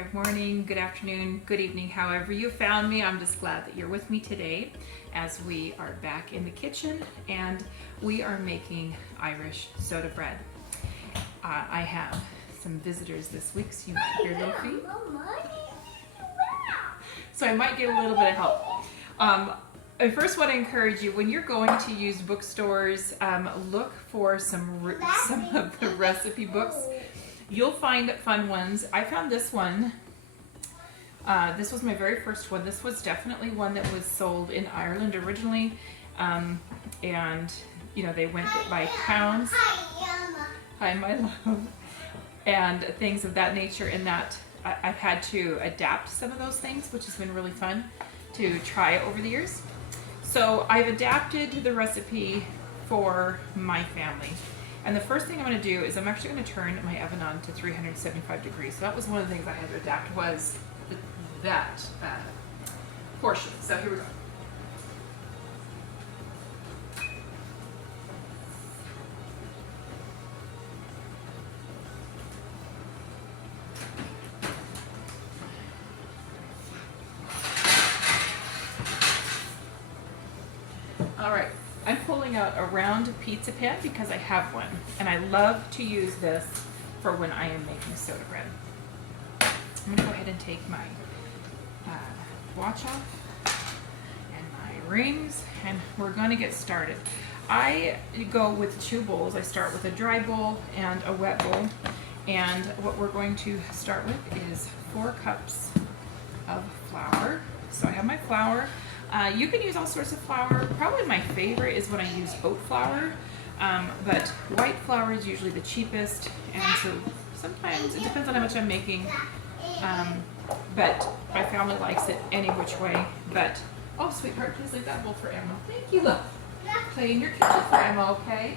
Good morning, good afternoon, good evening, however you found me. I'm just glad that you're with me today as we are back in the kitchen and we are making Irish soda bread. I have some visitors this week, so you might hear little feet. So I might get a little bit of help. I first want to encourage you, when you're going to use bookstores, look for some of the recipe books. You'll find fun ones. I found this one. This was my very first one. This was definitely one that was sold in Ireland originally. And, you know, they went by pounds. Hi, my love. And things of that nature. And that I've had to adapt some of those things, which has been really fun to try over the years. So I've adapted the recipe for my family. And the first thing I'm going to do is I'm actually going to turn my oven on to 375 degrees. So that was one of the things I had to adapt, was that portion. So here we go. All right. I'm pulling out a round pizza pan because I have one, and I love to use this for when I am making soda bread. I'm gonna go ahead and take my watch off and my rings, and we're gonna get started. I go with two bowls. I start with a dry bowl and a wet bowl, and what we're going to start with is 4 cups of flour. So I have my flour. You can use all sorts of flour. Probably my favorite is when I use oat flour, but white flour is usually the cheapest, and so sometimes it depends on how much I'm making, but my family likes it any which way. But, oh sweetheart, please leave that bowl for Emma. Thank you, look. Play in your kitchen for Emma, okay?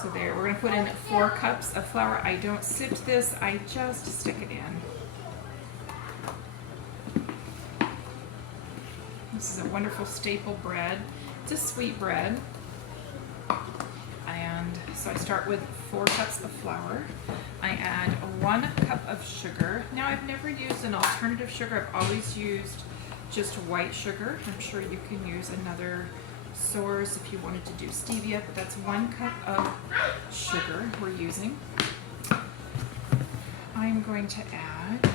So there, we're going to put in 4 cups of flour. I don't sift this, I just stick it in. This is a wonderful staple bread. It's a sweet bread. And so I start with 4 cups of flour. I add 1 cup of sugar. Now I've never used an alternative sugar. I've always used just white sugar. I'm sure you can use another source if you wanted to do stevia, but that's 1 cup of sugar we're using. I'm going to add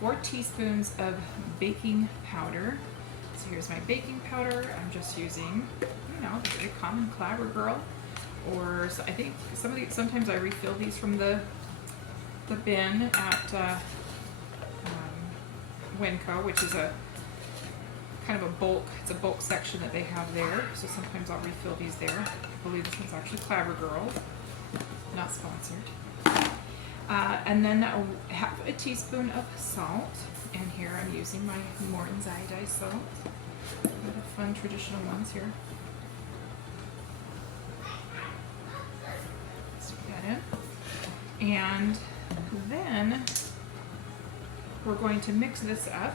4 teaspoons of baking powder. So here's my baking powder. I'm just using, you know, the very common Clabber Girl, or so I think sometimes I refill these from the bin at Winco, which is a kind of a bulk. It's a bulk section that they have there. So sometimes I'll refill these there. I believe this one's actually Clabber Girl, not sponsored. And then half a teaspoon of salt, and here I'm using my Morton's iodized salt. The fun traditional ones here. Stick that in, and then we're going to mix this up.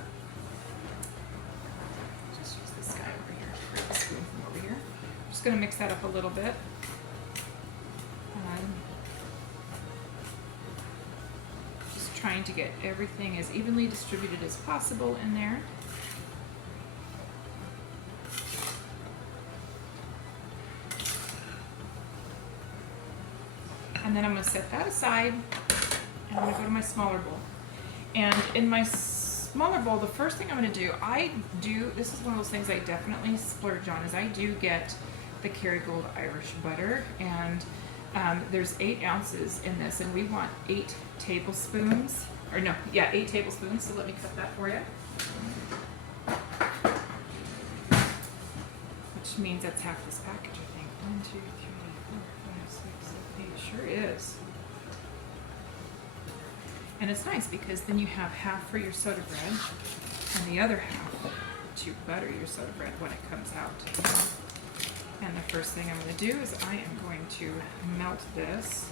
Just use this guy over here. Grab a spoon from over here. I'm just going to mix that up a little bit. Trying to get everything as evenly distributed as possible in there. And then I'm going to set that aside, and I'm going to go to my smaller bowl. And in my smaller bowl, the first thing I'm going to do, this is one of those things I definitely splurge on, is I do get the Kerrygold Irish butter, and there's 8 ounces in this, and we want 8 tablespoons, or no, yeah, 8 tablespoons, so let me cut that for you. Which means that's half this package, I think. 1, 2, 3, 4, 5, 6, 7, 8, sure is. And it's nice because then you have half for your soda bread, and the other half to butter your soda bread when it comes out. And the first thing I'm going to do is I am going to melt this.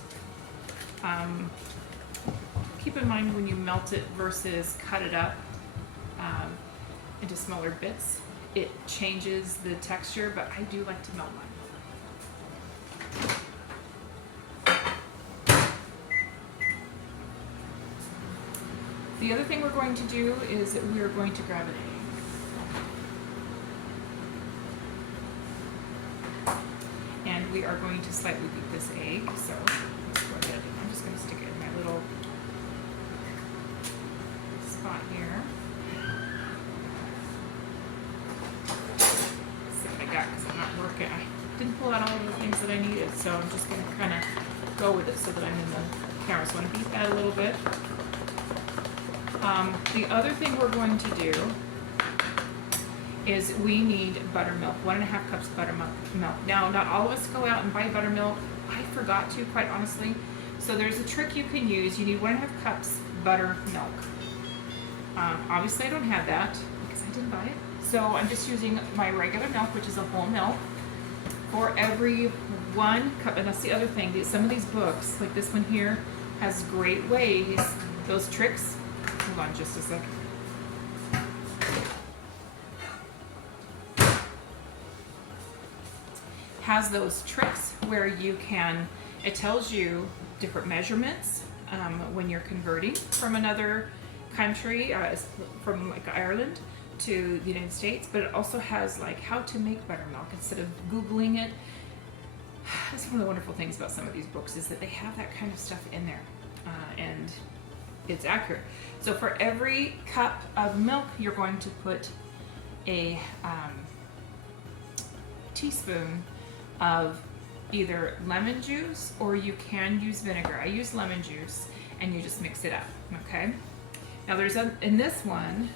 Keep in mind when you melt it versus cut it up into smaller bits, it changes the texture, but I do like to melt mine. The other thing we're going to do is we're going to grab an egg. And we are going to slightly beat this egg. So let's go ahead. I'm just going to stick it in my little spot here. See what I got because I'm not working. I didn't pull out all of the things that I needed, so I'm just going to kind of go with it so that I'm in the camera. So I want to beat that a little bit. The other thing we're going to do is we need buttermilk, 1.5 cups buttermilk. Now, not all of us go out and buy buttermilk. I forgot to, quite honestly. So there's a trick you can use. You need 1.5 cups buttermilk. Obviously, I don't have that because I didn't buy it. So I'm just using my regular milk, which is a whole milk, for every 1 cup. And that's the other thing. Some of these books, like this one here, has great ways, those tricks. Hold on just a second. Has those tricks where you can, it tells you different measurements when you're converting from another country, from like Ireland to the United States, but it also has like how to make buttermilk instead of Googling it. That's one of the wonderful things about some of these books is that they have that kind of stuff in there, and it's accurate. So for every cup of milk, you're going to put a teaspoon of either lemon juice or you can use vinegar. I use lemon juice, and you just mix it up, okay? Now in this one,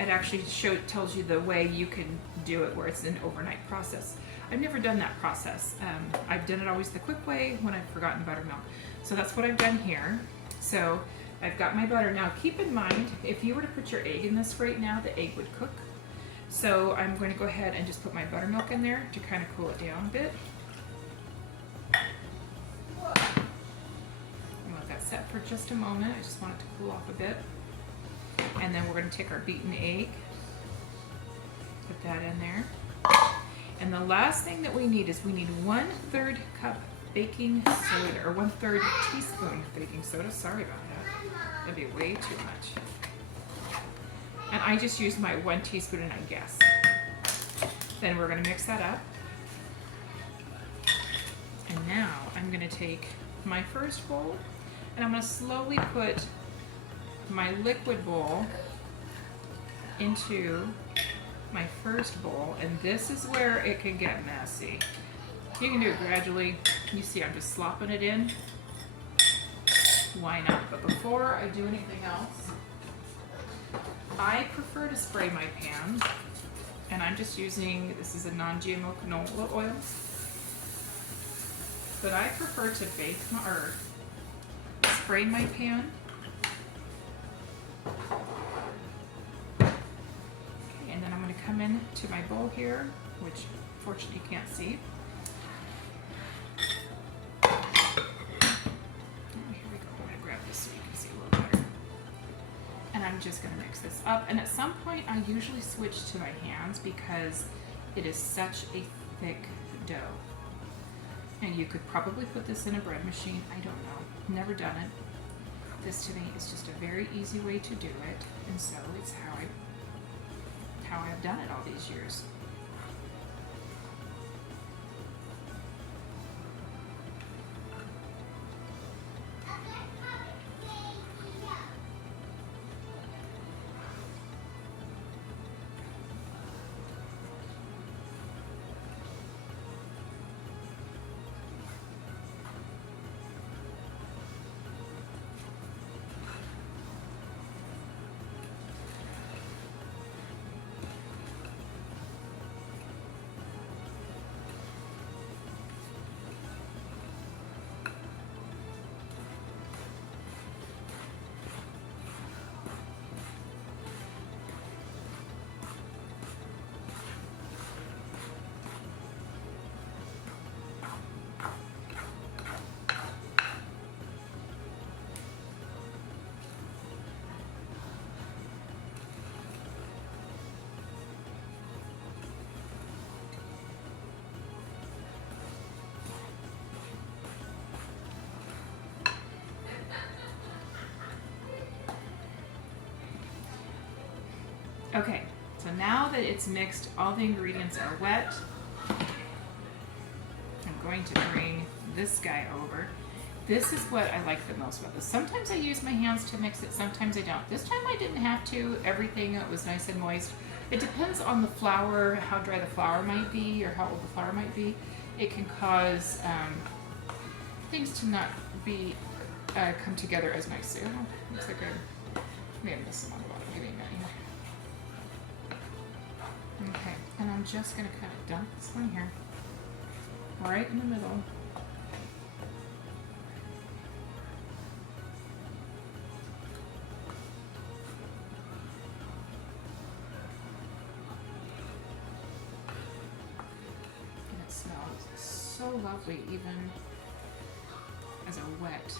it actually tells you the way you can do it where it's an overnight process. I've never done that process. I've done it always the quick way when I've forgotten buttermilk. So that's what I've done here. So I've got my butter. Now keep in mind, if you were to put your egg in this right now, the egg would cook. So I'm going to go ahead and just put my buttermilk in there to kind of cool it down a bit. And let that set for just a moment. I just want it to cool off a bit. And then we're going to take our beaten egg, put that in there. And the last thing that we need is we need 1/3 cup baking soda, or 1/3 teaspoon baking soda. Sorry about that. That'd be way too much. And I just used my 1 teaspoon, and I guess. Then we're going to mix that up. And now I'm going to take my first bowl, and I'm going to slowly put my liquid bowl into my first bowl, and this is where it can get messy. You can do it gradually. You see I'm just slopping it in. Why not? But before I do anything else, I prefer to spray my pan, and I'm just using, this is a non-GMO canola oil, but I prefer to bake my, or spray my pan. Okay, and then I'm going to come in to my bowl here, which fortunately you can't see. I'm just going to mix this up, and at some point I usually switch to my hands because it is such a thick dough. And you could probably put this in a bread machine. I don't know. Never done it. This to me is just a very easy way to do it, and so it's how I've done it all these years. Okay, so now that it's mixed, all the ingredients are wet. I'm going to bring this guy over. This is what I like the most about this. Sometimes I use my hands to mix it, sometimes I don't. This time I didn't have to. Everything was nice and moist. It depends on the flour, how dry the flour might be, or how old the flour might be. It can cause things to not be come together as nicely. Oh, looks like I may have missed some on the bottom. Give me a minute here. Okay, and I'm just gonna kind of dump this one here, right in the middle. So lovely, even as a wet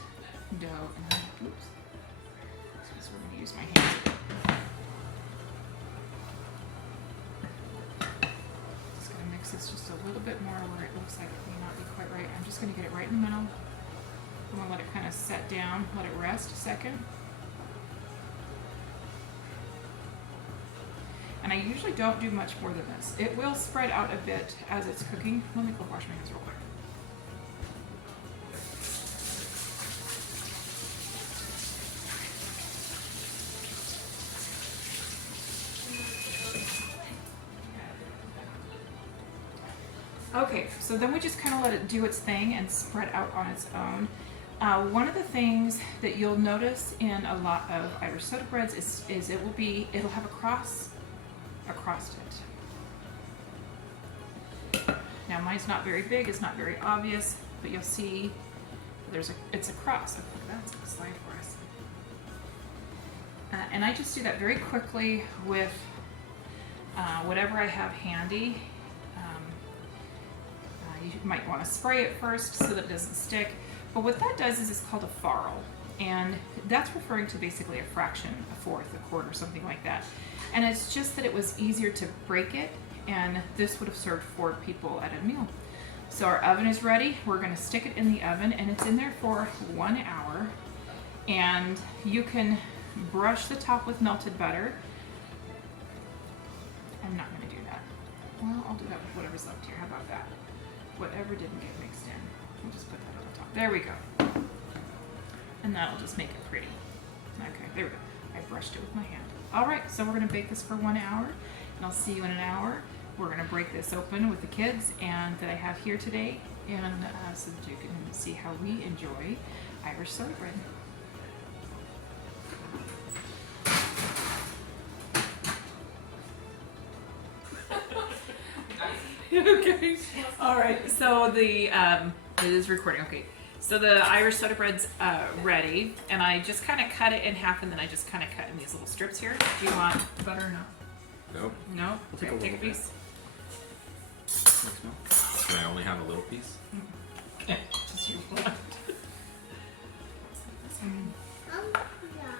dough. And oops, so we're going to use my hands. Just going to mix this just a little bit more where it looks like it may not be quite right. I'm just going to get it right in the middle. I'm going to let it kind of set down, let it rest a second. And I usually don't do much more than this. It will spread out a bit as it's cooking. Let me go wash my hands real quick. Okay, so then we just kind of let it do its thing and spread out on its own. One of the things that you'll notice in a lot of Irish soda breads is it'll have a cross across it. Now mine's not very big, it's not very obvious, but you'll see it's a cross. That's a slide for us. And I just do that very quickly with whatever I have handy. You might want to spray it first so that it doesn't stick. But what that does is it's called a farl. And that's referring to basically a fraction, a fourth, a quarter, something like that. And it's just that it was easier to break it, and this would have served 4 people at a meal. So our oven is ready. We're going to stick it in the oven, and it's in there for 1 hour. And you can brush the top with melted butter. I'm not going to do that. Well, I'll do that with whatever's left here. How about that? Whatever didn't get mixed in. We'll just put that on the top. There we go. And that'll just make it pretty. Okay, there we go. I brushed it with my hand. All right, so we're gonna bake this for 1 hour, and I'll see you in an hour. We're gonna break this open with the kids and that I have here today, and so that you can see how we enjoy Irish soda bread. Okay. All right. So the it is recording. Okay. So the Irish soda bread's ready, and I just kind of cut it in half, and then I just kind of cut in these little strips here. Do you want butter or no? Nope. No. We'll take a Take a piece. Can I only have a little piece? Okay. Just you want.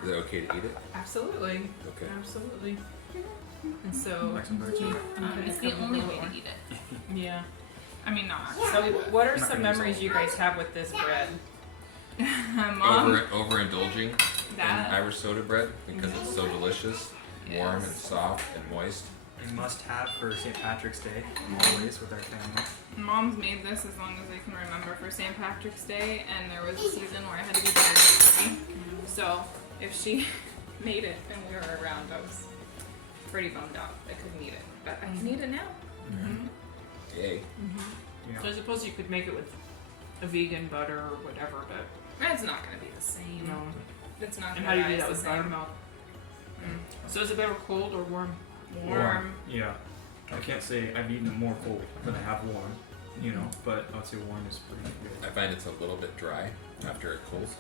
Is it okay to eat it? Absolutely. Okay. Absolutely. And so It's the only way to eat it. yeah. I mean, not. So what are I'm not some gonna use memories all you guys have with this bread? Mom, Overindulging That- in Irish soda bread because it's so delicious, warm and soft and moist. A must-have for St. Patrick's Day, always with our family. Mom's made this as long as I can remember for St. Patrick's Day, and there was a season where I had to be very busy. So if she made it and we were around, I was pretty bummed out I couldn't eat it. But I can eat it now. Yay. You know, So I suppose you could make it with a vegan butter or whatever, but It's not going to be the same. you know. It's not And going how do to you do be that the with same. buttermilk? So is it better cold or warm? Warm. Yeah. I can't say I've eaten it more cold than I have warm, you know, but I would say warm is pretty I good. find it's a little bit dry after it cools.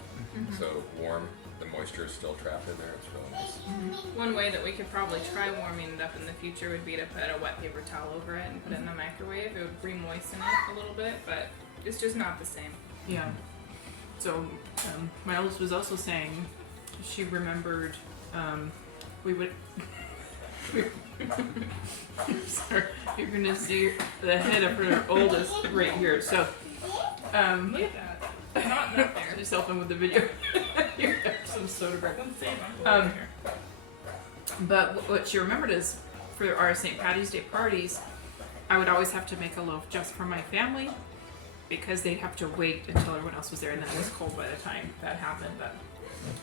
So warm, the moisture is still trapped in there. It's really nice. One way that we could probably try warming it up in the future would be to put a wet paper towel over it and put it in the microwave. It would re-moisten it a little bit, but it's just not the same. Yeah. So my oldest was also saying she remembered we would. Sorry, you're gonna see the head of her oldest right here. So Look at that. Not that there. just helping with the video. Here, some soda bread. Let's save them. Um, But what she remembered is for our St. Patty's Day parties, I would always have to make a loaf just for my family because they'd have to wait until everyone else was there, and then it was cold by the time that happened. But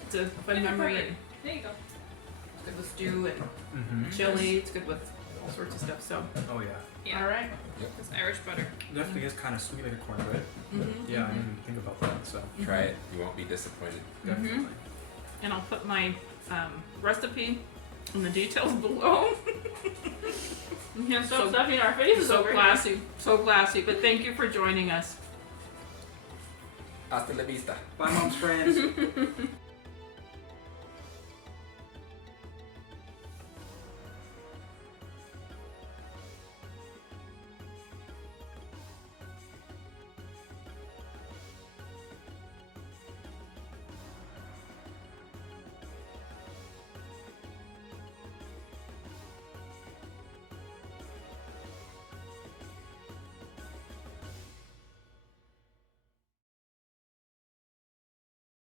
it's a fun memory, and There you go. it's good with stew and Mm-hmm. chili. It's good with all sorts of stuff. So, Oh yeah. Yeah. all right. This Irish butter. Definitely is kind of sweet like a cornbread. Mm-hmm. Yeah, I didn't even think about that. So Try it. You won't be disappointed. definitely. And I'll put my recipe in the details below. You can't stop So- stuffing our faces So over classy, so classy. But thank you for joining us. Hasta la vista. Bye, mom's friends.